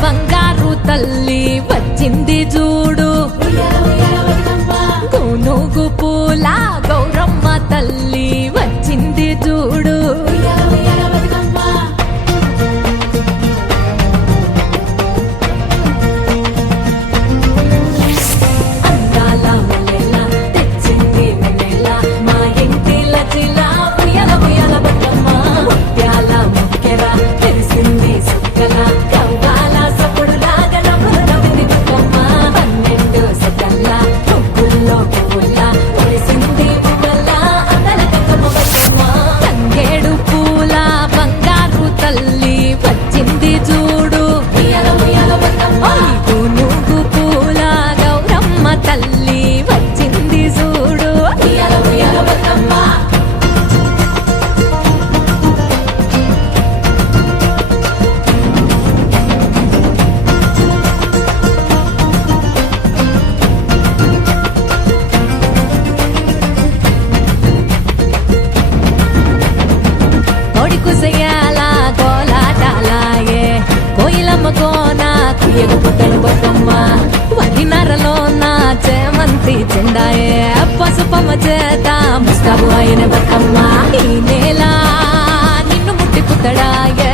బంగారు తల్లి వచ్చింది చూడు గోనుగు పూల గౌరమ్మ తల్లి వచ్చింది చూడు అందాల మల్లెల తెచ్చింది వెన్నెల మా ఇంటి లచిల ఉయ్యాల ఉయ్యాల బతుకమ్మ ముత్యాల ముక్కెర తెలిసింది సుక్కల కవ్వాల సప్పుడు లాగా నవ్వింది బతుకమ్మ 12 సెకల్ల ముగ్గుల్లో పువ్వుల మురిసింది పువ్వుల అందల కక్కమ్మ బతుకమ్మ తంగేడు పూల బంగారు తల్లి వచ్చింది చూడు ఉయ్యాల ఉయ్యాల బతుకమ్మ గోనుగు పూల గౌరమ్మ తల్లి వచ్చింది చూడు ఉయ్యాల ఉయ్యాల బతుకమ్మ కోడి కుసయాల కోలాటాలాయే కోయిలమ్మ కోన కుయ్యకు పుట్టలు బొమ్మమ్మ వదినరలోన చేమంతి చెండాయే పసుపమ్మ చేత ముస్తాబు అయిన బతుకమ్మ ఈ నేల నిన్ను ముట్టి పుట్టడాయే